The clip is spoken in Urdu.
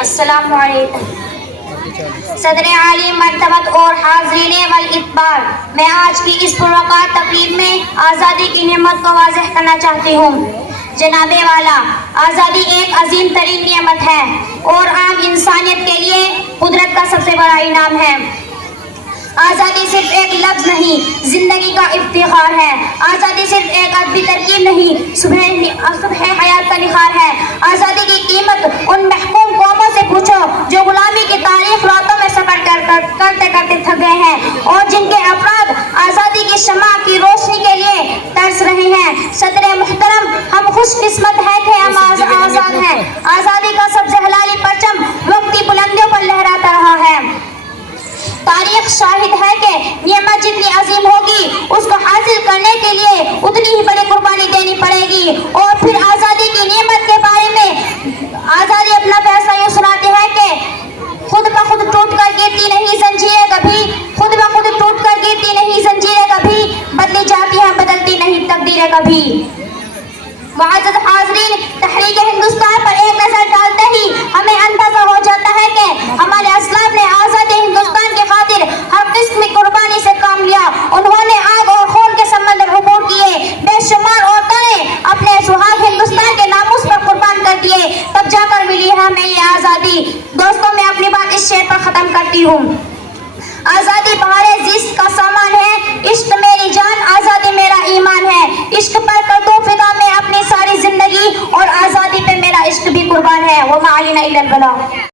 السلام علیکم صدر عالی مرتبت اور حاضرین والاعتبار، میں آج کی اس پروقار تقریب میں آزادی کی نعمت کو واضح کرنا چاہتی ہوں۔ جناب والا، آزادی ایک عظیم ترین نعمت ہے اور عام انسانیت کے لیے قدرت کا سب سے بڑا انعام ہے۔ آزادی صرف ایک لفظ نہیں، زندگی کا افتخار ہے۔ آزادی صرف ایک ادبی ترکیب نہیں، صبح حیات کا نخار ہے۔ آزادی کی قیمت ان محکوم قوموں سے پوچھو جو غلامی کی تاریخ راتوں میں سفر کرتے کرتے تھک گئے ہیں اور جن کے افراد آزادی کی شمع کی روشنی کے لیے ترس رہے ہیں۔ صدر محترم، ہم خوش قسمت ہیں کہ ہم آزاد ہیں۔ آزادی کا سب سے ہلالی پرچم وقت کی بلندیوں پر لہراتا رہا ہے۔ تاریخ شاہد ہے کہ نعمت جتنی عظیم ہوگی اس کو حاصل کرنے کے لیے اتنی ہی بڑی قربانی دینی پڑے گی۔ اور پھر آزادی کی نعمت کے بارے میں آزادی اپنا فیصلہ یوں سناتے ہیں کہ خود بخود ٹوٹ کر گرتی نہیں زنجیریں کبھی، خود بخود ٹوٹ کر گرتی نہیں زنجیریں کبھی، بدلی جاتی ہیں بدلتی نہیں تقدیریں کبھی۔ معزز حاضرین، تحریک ہندوستان پر ایک نظر ڈالتے ہی ہمیں اندازہ ہو جاتا ہے کہ ہمارے اسلاف نے آزاد ہندوستان کی خاطر ہر قسم کی قربانی سے کام لیا۔ انہوں نے آگ اور خون کے سمندر عبور کیے، بے شمار عورتوں نے اپنے سہاگ ہندوستان کے ناموس پر قربان کر دیے، تب جا کر ملی ہے ہمیں یہ آزادی۔ دوستوں، میں اپنی بات اس شعر پر ختم کرتی ہوں۔ آزادی بہار زیست کا سامان ہے، عشق میری جان، آزادی میرا ایمان ہے۔ عشق پر کر دوں فدا میں اپنی ساری زندگی اور آزادی پہ میرا عشق بھی قربان ہے۔ وما علینا الا البلاغ۔